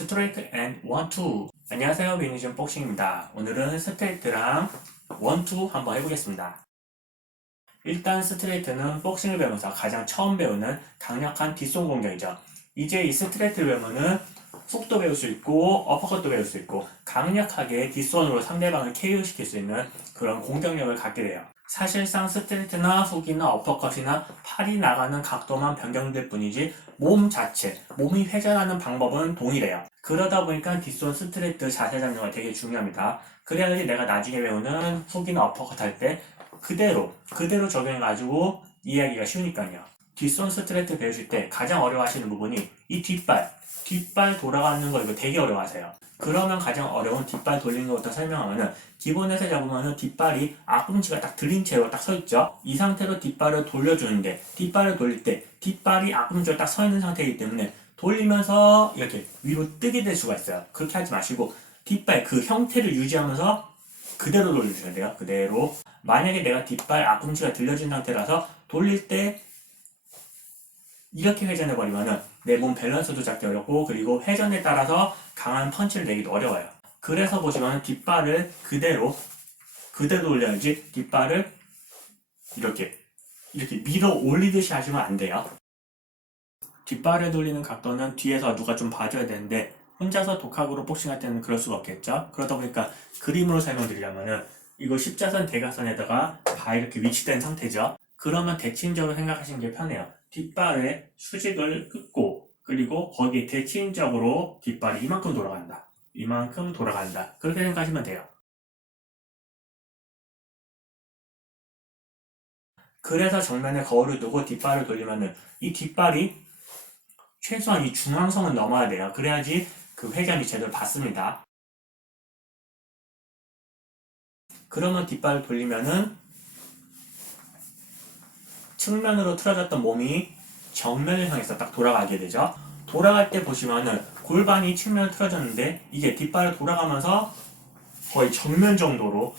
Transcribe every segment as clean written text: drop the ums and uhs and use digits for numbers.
스트레이트 앤 원투. 안녕하세요, 매니저 복싱입니다. 오늘은 스트레이트랑 원투 한번 해보겠습니다. 일단 스트레이트는 복싱을 배우면서 가장 처음 배우는 강력한 뒷손 공격이죠. 이제 이 스트레이트를 배우면은 훅도 배울 수 있고 어퍼컷도 배울 수 있고 강력하게 뒷손으로 상대방을 KO시킬 수 있는 그런 공격력을 갖게 돼요. 사실상 스트레이트나 훅이나 어퍼컷이나 팔이 나가는 각도만 변경될 뿐이지 몸 자체, 몸이 회전하는 방법은 동일해요. 그러다 보니까 뒷손 스트레이트 자세 잡는 거 되게 중요합니다. 그래야지 내가 나중에 배우는 훅이나 어퍼컷 할 때 그대로 적용해가지고 이해하기가 쉬우니까요. 뒷손 스트레이트 배우실 때 가장 어려워하시는 부분이 이 뒷발 돌아가는 거 이거 되게 어려워하세요. 그러면 가장 어려운 뒷발 돌리는 것부터 설명하면은 기본에서 잡으면은 뒷발이 앞꿈치가 딱 들린 채로 딱 서 있죠. 이 상태로 뒷발을 돌려주는데 뒷발을 돌릴 때 뒷발이 앞꿈치가 딱 서 있는 상태이기 때문에 돌리면서 이렇게 위로 뜨게 될 수가 있어요. 그렇게 하지 마시고 뒷발 그 형태를 유지하면서 그대로 돌려주셔야 돼요. 그대로. 만약에 내가 뒷발 앞꿈치가 들려진 상태라서 돌릴 때 이렇게 회전해버리면은 내 몸 밸런스도 잡기 어렵고 그리고 회전에 따라서 강한 펀치를 내기도 어려워요. 그래서 보시면 뒷발을 그대로 돌려야지 뒷발을 이렇게 밀어 올리듯이 하시면 안 돼요. 뒷발을 돌리는 각도는 뒤에서 누가 좀 봐줘야 되는데 혼자서 독학으로 복싱할 때는 그럴 수가 없겠죠. 그러다 보니까 그림으로 설명드리려면은 이거 십자선 대각선에다가 다 이렇게 위치된 상태죠. 그러면 대칭적으로 생각하시는 게 편해요. 뒷발에 수직을 긋고 그리고 거기에 대칭적으로 뒷발이 이만큼 돌아간다. 그렇게 생각하시면 돼요. 그래서 정면에 거울을 두고 뒷발을 돌리면은 이 뒷발이 최소한 이 중앙선은 넘어야 돼요. 그래야지 그 회전이 제대로 받습니다. 그러면 뒷발을 돌리면은 측면으로 틀어졌던 몸이 정면을 향해서 딱 돌아가게 되죠. 돌아갈 때 보시면은 골반이 측면으로 틀어졌는데 이게 뒷발을 돌아가면서 거의 정면 정도로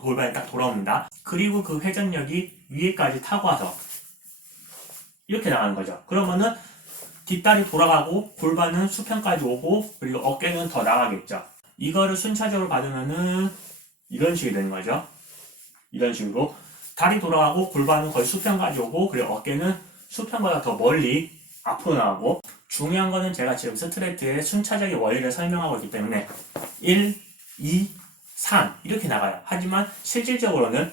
골반이 딱 돌아옵니다. 그리고 그 회전력이 위에까지 타고 와서 이렇게 나가는 거죠. 그러면은 뒷다리 돌아가고 골반은 수평까지 오고 그리고 어깨는 더 나가겠죠. 이거를 순차적으로 받으면은 이런 식이 되는 거죠. 이런 식으로 다리 돌아가고 골반은 거의 수평까지 오고 그리고 어깨는 수평보다 더 멀리 앞으로 나가고 중요한 거는 제가 지금 스트레이트의 순차적인 원리를 설명하고 있기 때문에 1, 2, 3 이렇게 나가요. 하지만 실질적으로는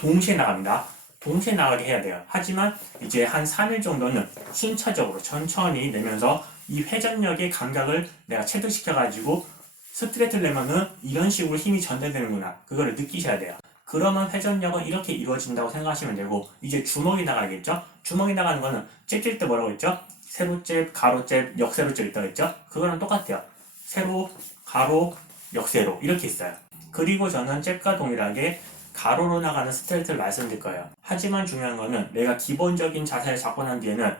동시에 나갑니다. 동시에 나가게 해야 돼요. 하지만 이제 한 3일 정도는 순차적으로 천천히 내면서 이 회전력의 감각을 내가 체득시켜가지고 스트레이트를 내면은 이런 식으로 힘이 전달되는구나. 그거를 느끼셔야 돼요. 그러면 회전력은 이렇게 이루어진다고 생각하시면 되고 이제 주먹이 나가겠죠? 주먹이 나가는 거는 째릴 때 뭐라고 했죠? 세로잽, 가로잽, 역세로잽 있다고 했죠? 그거랑 똑같아요. 세로, 가로, 역세로 이렇게 있어요. 그리고 저는 잽과 동일하게 가로로 나가는 스트레이트를 말씀드릴 거예요. 하지만 중요한 거는 내가 기본적인 자세를 잡고 난 뒤에는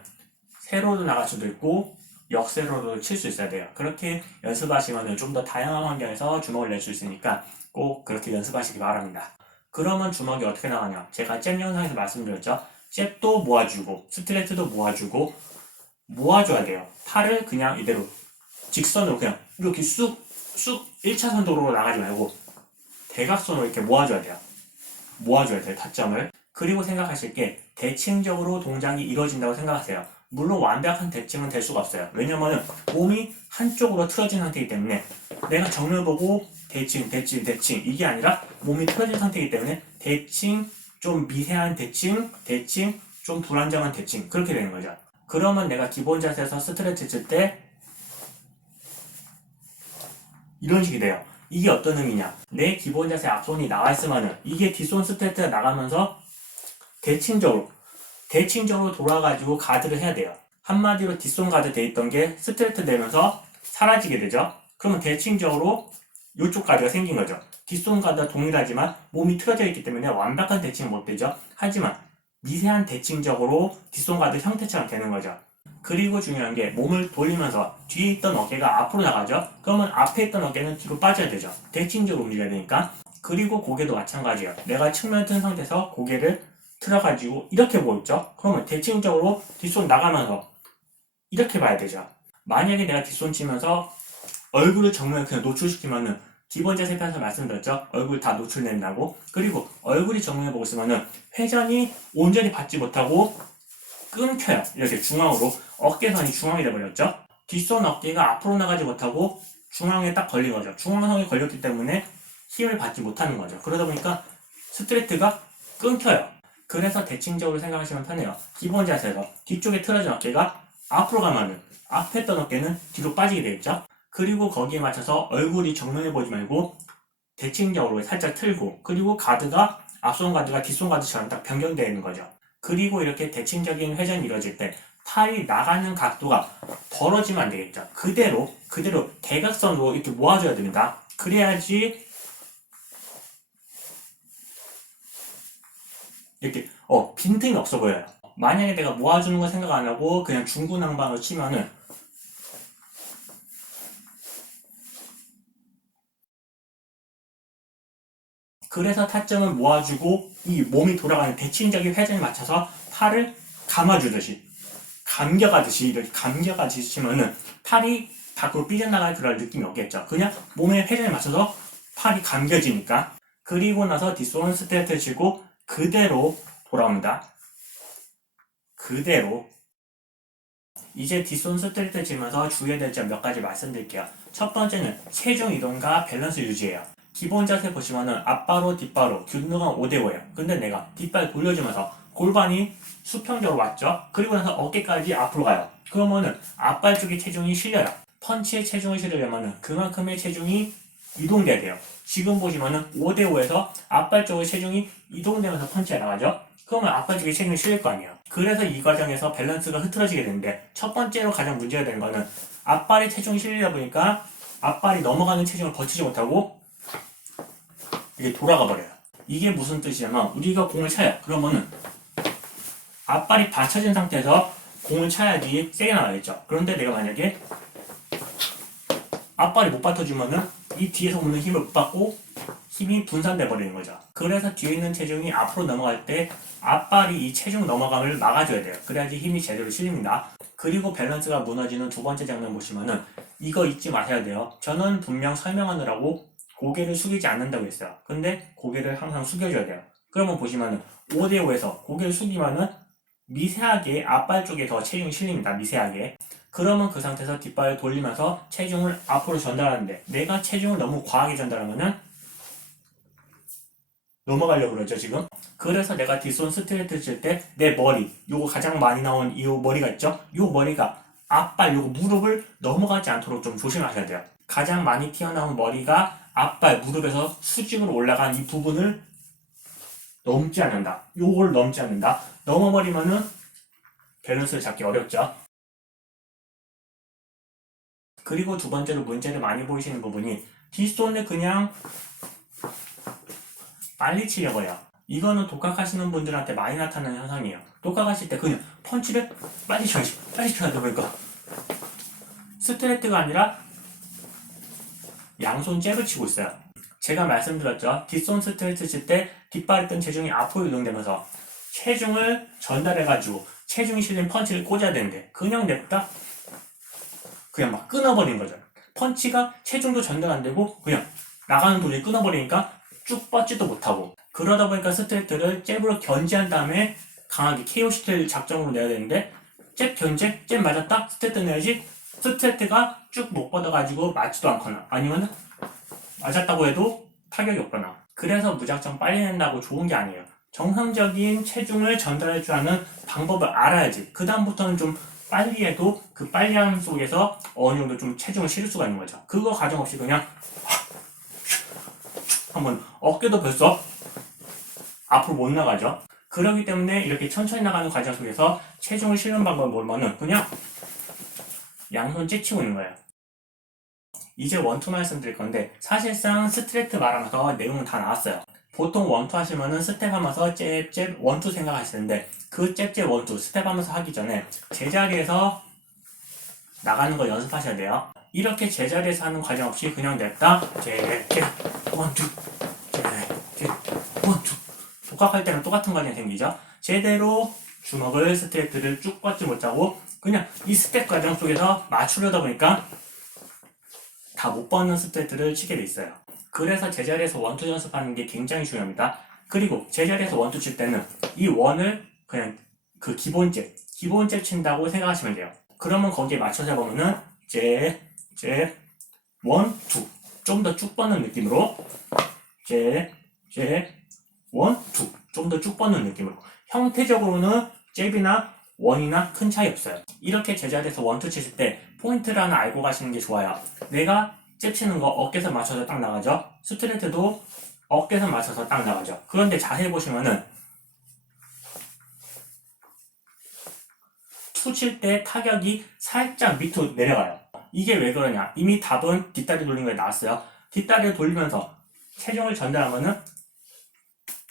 세로로 나갈 수도 있고 역세로도 칠 수 있어야 돼요. 그렇게 연습하시면 좀 더 다양한 환경에서 주먹을 낼 수 있으니까 꼭 그렇게 연습하시기 바랍니다. 그러면 주먹이 어떻게 나가냐? 제가 잽 영상에서 말씀드렸죠? 잽도 모아주고 스트레이트도 모아줘야 돼요. 팔을 그냥 이대로 직선으로 그냥 이렇게 쑥 1차선 도로로 나가지 말고 대각선으로 이렇게 모아줘야 돼요. 타점을. 그리고 생각하실 게 대칭적으로 동작이 이루어진다고 생각하세요. 물론 완벽한 대칭은 될 수가 없어요. 왜냐면은 몸이 한쪽으로 틀어진 상태이기 때문에 내가 정면 보고 대칭 이게 아니라 몸이 틀어진 상태이기 때문에 대칭, 좀 미세한 대칭 좀 불안정한 대칭 그렇게 되는 거죠. 그러면 내가 기본 자세에서 스트레치 칠 때 이런 식이 돼요. 이게 어떤 의미냐? 내 기본 자세 앞손이 나와 있으면은 이게 뒷손 스트레이트가 나가면서 대칭적으로 돌아가지고 가드를 해야 돼요. 한마디로 뒷손 가드 돼 있던 게 스트레이트 되면서 사라지게 되죠. 그러면 대칭적으로 이쪽 가드가 생긴 거죠. 뒷손 가드와 동일하지만 몸이 틀어져 있기 때문에 완벽한 대칭은 못 되죠. 하지만 미세한 대칭적으로 뒷손 가드 형태처럼 되는 거죠. 그리고 중요한 게 몸을 돌리면서 뒤에 있던 어깨가 앞으로 나가죠. 그러면 앞에 있던 어깨는 뒤로 빠져야 되죠. 대칭적으로 움직여야 되니까. 그리고 고개도 마찬가지예요. 내가 측면 튼 상태에서 고개를 틀어가지고 이렇게 보고 있죠. 그러면 대칭적으로 뒷손 나가면서 이렇게 봐야 되죠. 만약에 내가 뒷손 치면서 얼굴을 정면에 그냥 노출시키면은 기본 자세 편에서 말씀드렸죠. 얼굴 다 노출된다고. 그리고 얼굴이 정면에 보고 있으면은 회전이 온전히 받지 못하고 끊겨요. 이렇게 중앙으로 어깨선이 중앙이 돼버렸죠. 뒷손 어깨가 앞으로 나가지 못하고 중앙에 딱 걸린 거죠. 중앙선에 걸렸기 때문에 힘을 받지 못하는 거죠. 그러다 보니까 스트레이트가 끊겨요. 그래서 대칭적으로 생각하시면 편해요. 기본 자세에서 뒤쪽에 틀어진 어깨가 앞으로 가면은 앞에 있던 어깨는 뒤로 빠지게 되겠죠. 그리고 거기에 맞춰서 얼굴이 정면에 보지 말고 대칭적으로 살짝 틀고, 그리고 가드가 앞손 가드가 뒷손 가드처럼 딱 변경되어 있는 거죠. 그리고 이렇게 대칭적인 회전이 이루어질 때 팔이 나가는 각도가 벌어지면 안 되겠죠. 그대로 대각선으로 이렇게 모아줘야 됩니다. 그래야지 이렇게 빈틈이 없어 보여요. 만약에 내가 모아주는 거 생각 안 하고 그냥 중구난방으로 치면은 그래서 타점을 모아주고 이 몸이 돌아가는 대칭적인 회전에 맞춰서 팔을 감아주듯이 감겨가듯이 이렇게 감겨가듯이 치면은 팔이 밖으로 삐져나갈 그럴 느낌이 없겠죠. 그냥 몸의 회전에 맞춰서 팔이 감겨지니까. 그리고 나서 뒷손 스트레이트 치고 그대로 돌아옵니다. 그대로. 이제 뒷손 스트레이트 치면서 주의해야 될 점 몇 가지 말씀드릴게요. 첫 번째는 체중 이동과 밸런스 유지예요. 기본 자세 보시면은 앞바로 뒷바로 균등한 5대5예요. 근데 내가 뒷발 돌려주면서 골반이 수평적으로 왔죠. 그리고 나서 어깨까지 앞으로 가요. 그러면은 앞발 쪽에 체중이 실려요. 펀치에 체중을 실으려면은 그만큼의 체중이 이동돼야 돼요. 지금 보시면은 5대5에서 앞발 쪽의 체중이 이동되면서 펀치가 나가죠. 그러면 앞발 쪽에 체중이 실릴 거 아니에요. 그래서 이 과정에서 밸런스가 흐트러지게 되는데, 첫 번째로 가장 문제가 되는 거는 앞발에 체중이 실리다 보니까 앞발이 넘어가는 체중을 버티지 못하고 이게 돌아가 버려요. 이게 무슨 뜻이냐면, 우리가 공을 차요. 그러면은 앞발이 받쳐진 상태에서 공을 차야지 세게 나가겠죠. 그런데 내가 만약에 앞발이 못 받쳐주면은 이 뒤에서 오는 힘을 못 받고 힘이 분산돼 버리는 거죠. 그래서 뒤에 있는 체중이 앞으로 넘어갈 때 앞발이 이 체중 넘어감을 막아줘야 돼요. 그래야지 힘이 제대로 실립니다. 그리고 밸런스가 무너지는 두 번째 장면 보시면은 이거 잊지 마셔야 돼요. 저는 분명 설명하느라고 고개를 숙이지 않는다고 했어요. 근데 고개를 항상 숙여줘야 돼요. 그러면 보시면은 5대5에서 고개를 숙이면은 미세하게 앞발 쪽에 더 체중이 실립니다. 미세하게. 그러면 그 상태에서 뒷발을 돌리면서 체중을 앞으로 전달하는데, 내가 체중을 너무 과하게 전달하면은 넘어가려고 그러죠 지금. 그래서 내가 뒷손 스트레이트 칠 때 내 머리, 요거 가장 많이 나온 이 머리가 있죠. 요 머리가 앞발, 요거 무릎을 넘어가지 않도록 좀 조심하셔야 돼요. 가장 많이 튀어나온 머리가 앞발, 무릎에서 수직으로 올라간 이 부분을 넘지 않는다. 요걸 넘지 않는다. 넘어버리면은 밸런스를 잡기 어렵죠. 그리고 두 번째로 문제를 많이 보이시는 부분이 뒷손을 그냥 빨리 치려고 해요. 이거는 독학하시는 분들한테 많이 나타나는 현상이에요. 독학하실 때 그냥 펀치를 빨리 쳐야지, 빨리 쳐야 돼. 보니까 스트레이트가 아니라 양손 잽을 치고 있어요. 제가 말씀드렸죠. 뒷손 스트레이트 칠 때 뒷발에 뜬 체중이 앞으로 이동되면서 체중을 전달해가지고 체중이 실린 펀치를 꽂아야 되는데, 그냥 냅다 그냥 막 끊어버린 거죠. 펀치가 체중도 전달 안 되고 그냥 나가는 도중에 끊어버리니까 쭉 뻗지도 못하고, 그러다 보니까 스트레이트를 잽으로 견제한 다음에 강하게 KO 시킬 작정으로 내야 되는데, 잽 견제, 잽 맞았다, 스트레이트 내야지, 스트레이트가 쭉 못 뻗어가지고 맞지도 않거나 아니면 맞았다고 해도 타격이 없거나. 그래서 무작정 빨리 낸다고 좋은 게 아니에요. 정상적인 체중을 전달할 줄 아는 방법을 알아야지 그 다음부터는 좀 빨리 해도 그 빨리함 속에서 어느 정도 좀 체중을 실을 수가 있는 거죠. 그거 가정 없이 그냥 한번 어깨도 벌써 앞으로 못 나가죠. 그렇기 때문에 이렇게 천천히 나가는 과정 속에서 체중을 실는 방법을 모르면은 그냥 양손 째치고 있는 거예요. 이제 원투 말씀드릴 건데, 사실상 스트레이트 말하면서 내용은 다 나왔어요. 보통 원투 하시면은 스텝 하면서 잽 원투 생각하시는데, 그 잽 원투 스텝 하면서 하기 전에 제자리에서 나가는 거 연습하셔야 돼요. 이렇게 제자리에서 하는 과정 없이 그냥 냈다 잽 원투 잽 원투, 독학할 때는 똑같은 과정이 생기죠. 제대로 주먹을 스트레이트를 쭉 뻗지 못하고 그냥 이 스텝 과정 속에서 맞추려다 보니까 다 못 받는 스텝들을 치게 돼 있어요. 그래서 제자리에서 원투 연습하는 게 굉장히 중요합니다. 그리고 제자리에서 원투 칠 때는 이 원을 그냥 그 기본잽 친다고 생각하시면 돼요. 그러면 거기에 맞춰서 해보면은 원, 투 좀 더 쭉 뻗는 느낌으로 원, 투 좀 더 쭉 뻗는 느낌으로 형태적으로는 잽이나 원이나 큰 차이 없어요. 이렇게 제자리에서 원투 치실 때 포인트를 하나 알고 가시는 게 좋아요. 내가 잽 치는 거 어깨선 맞춰서 딱 나가죠. 스트레이트도 어깨선 맞춰서 딱 나가죠. 그런데 자세히 보시면은 투 칠 때 타격이 살짝 밑으로 내려가요. 이게 왜 그러냐? 이미 답은 뒷다리 돌린 거에 나왔어요. 뒷다리를 돌리면서 체중을 전달하면은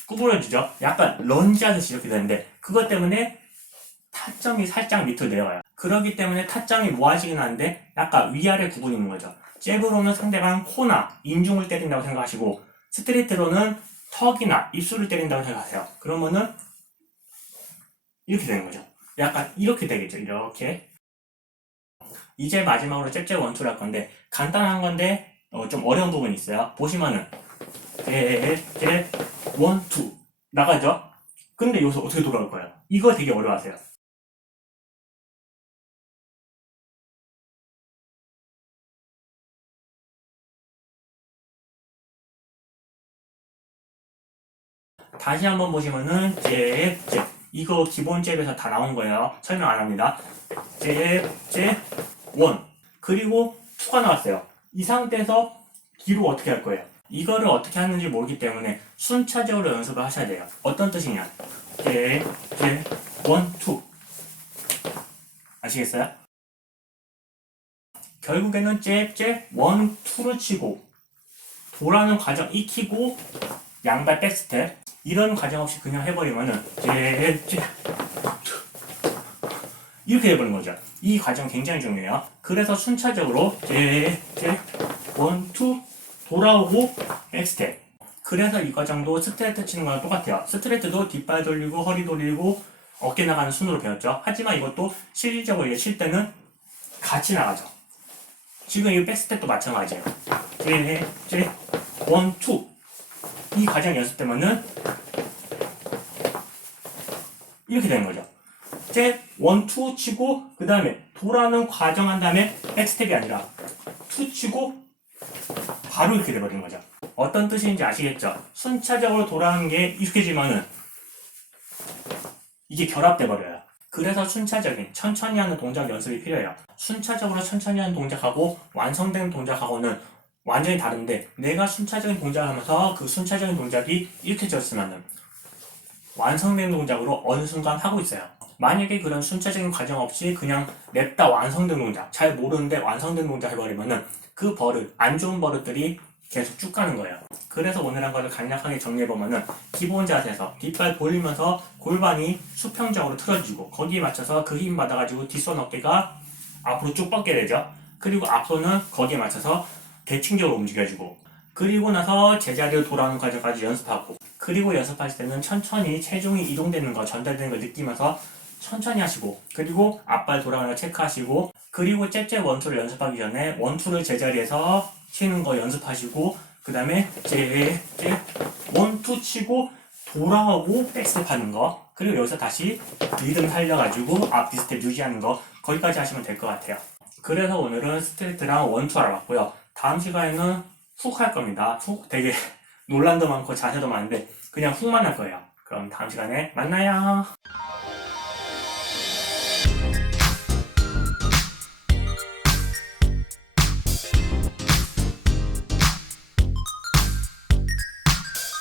구부러지죠. 약간 런지 하듯이 이렇게 되는데 그것 때문에 타점이 살짝 밑으로 내려가요. 그렇기 때문에 타점이 모아지긴 하는데 약간 위아래 구분이 있는 거죠. 잽으로는 상대방 코나 인중을 때린다고 생각하시고 스트레이트로는 턱이나 입술을 때린다고 생각하세요. 그러면은 이렇게 되는 거죠. 약간 이렇게 되겠죠. 이렇게. 이제 마지막으로 잽잽 원투를 할 건데 간단한 건데 좀 어려운 부분이 있어요. 보시면은 잽 원투 나가죠. 근데 여기서 어떻게 돌아올 거예요? 이거 되게 어려워하세요. 다시 한번 보시면은 잽 이거 기본 잽에서 다 나온 거예요. 설명 안 합니다. 잽 원 그리고 투가 나왔어요. 이 상태에서 뒤로 어떻게 할 거예요? 이거를 어떻게 하는지 모르기 때문에 순차적으로 연습을 하셔야 돼요. 어떤 뜻이냐? 잽 원, 투 아시겠어요? 결국에는 잽 원, 투를 치고 돌아오는 과정 익히고 양발 백스텝 이런 과정 없이 그냥 해버리면은 잽 이렇게 해버리는 거죠. 이 과정 굉장히 중요해요. 그래서 순차적으로 잽 원, 투 돌아오고 백스텝. 그래서 이 과정도 스트레이트 치는 거랑 똑같아요. 스트레이트도 뒷발 돌리고 허리 돌리고 어깨 나가는 순으로 배웠죠. 하지만 이것도 실질적으로 칠 때는 같이 나가죠. 지금 이 백스텝도 마찬가지예요. 잽 원, 투 이 과정 연습되면은 이렇게 되는 거죠. 잽 원, 투 치고 그 다음에 돌아오는 과정 한 다음에 백스텝이 아니라 투 치고 바로 이렇게 돼버리는 거죠. 어떤 뜻인지 아시겠죠? 순차적으로 돌아가는 게 익숙해지면은 이게 결합돼 버려요. 그래서 순차적인 천천히 하는 동작 연습이 필요해요. 순차적으로 천천히 하는 동작하고 완성된 동작하고는 완전히 다른데 내가 순차적인 동작을 하면서 그 순차적인 동작이 익숙해졌으면은 완성된 동작으로 어느 순간 하고 있어요. 만약에 그런 순차적인 과정 없이 그냥 냅다 완성된 동작, 잘 모르는데 완성된 동작 해버리면은 그 버릇, 안 좋은 버릇들이 계속 쭉 가는 거예요. 그래서 오늘 한 거를 간략하게 정리해보면은 기본 자세에서 뒷발 돌리면서 골반이 수평적으로 틀어지고 거기에 맞춰서 그 힘 받아가지고 뒷손 어깨가 앞으로 쭉 뻗게 되죠. 그리고 앞손은 거기에 맞춰서 대칭적으로 움직여주고 그리고 나서 제자리로 돌아오는 과정까지 연습하고 그리고 연습하실 때는 천천히 체중이 이동되는 거 전달되는 걸 느끼면서 천천히 하시고 그리고 앞발 돌아가는 거 체크하시고 그리고 잽잽 원투를 연습하기 전에 원투를 제자리에서 치는 거 연습하시고 그 다음에 잽 원투 치고 돌아오고 백스텝 하는 거 그리고 여기서 다시 리듬 살려가지고 앞뒤 스텝 유지하는 거 거기까지 하시면 될 것 같아요. 그래서 오늘은 스트레이트랑 원투 알아봤고요. 다음 시간에는 훅 할 겁니다. 훅 되게 논란도 많고 자세도 많은데 그냥 훅만 할 거예요. 그럼 다음 시간에 만나요.